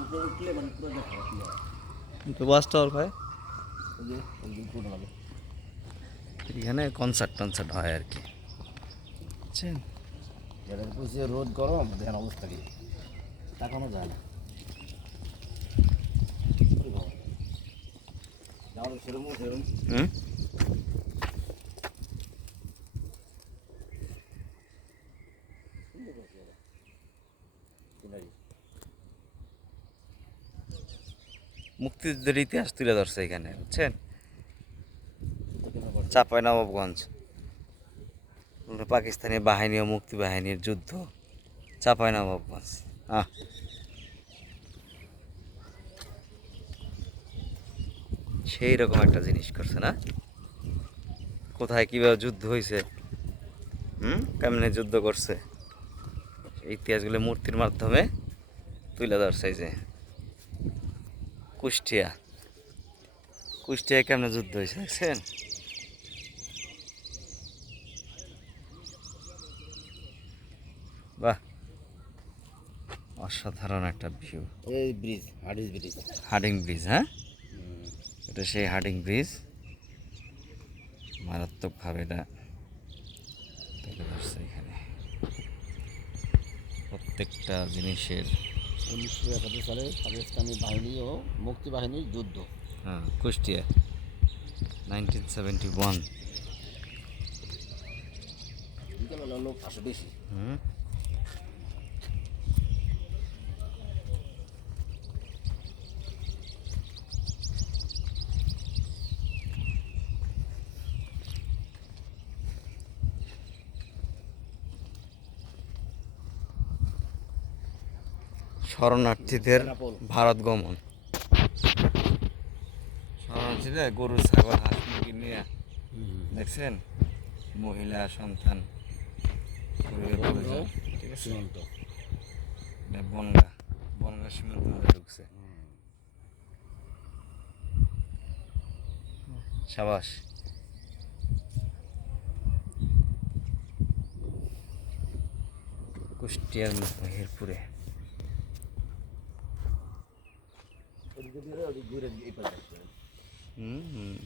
উপরে উঠলে মানে পুরো দেখা clear। তো বাস টাওয়ার ভাই ওই যে ওই যে পুরো হবে এখানে কনসার্ট টনসার্ট হয় আর কি বুঝছেন যাদের কইছে রোদ গরম দেখেন অবস্থা কি তাকানো যায় না ওরে বাবা। যাও সেরকম সেরকম হুম মুক্তিযুদ্ধের ইতিহাস তুলে ধরছে এখানে, বুঝছেন? চাপাই নবাবগঞ্জ পাকিস্তানি বাহিনী ও মুক্তি বাহিনীর যুদ্ধ চাপাই নবাবগঞ্জ সেই রকম একটা জিনিস করছে না? কোথায় কীভাবে যুদ্ধ হয়েছে হুম? কেমনে যুদ্ধ করছে? ইতিহাসগুলো মূর্তির মাধ্যমে তুলে ধরছে যে। কুষ্টিয়া। কুষ্টিয়ায় কেমনে যুদ্ধ হয়েছে দেখছেন? বাহ অসাধারণ একটা ভিউ এই ব্রিজ হাডিস ব্রিজ হার্ডিং ব্রিজ হ্যাঁ? এটা সেই হার্ডিং ব্রিজ মারাত্মকভাবে এটা তুলে ধরছে এখানে। প্রত্যেকটা জিনিসের উনিশশো একাত্তর সালে পাকিস্তানি বাহিনী ও মুক্তি বাহিনীর যুদ্ধ। হ্যাঁ কুষ্টিয়া নাইনটিন সেভেন্টি ওয়ান লোক আসে বেশি। হুম? শরণার্থীদের ভারত গমন। শরণার্থীদের গরু ছাগল হাঁস মুরগি নিয়ে দেখছেন? মহিলা সন্তান ঠিক আছে? এটা বনগা বনগা সীমান্ত ঢুকছে। সাবাস। কুষ্টিয়ার মেহেরপুরে। gembira, lebih gurih lagi ipar. Eh, hmm.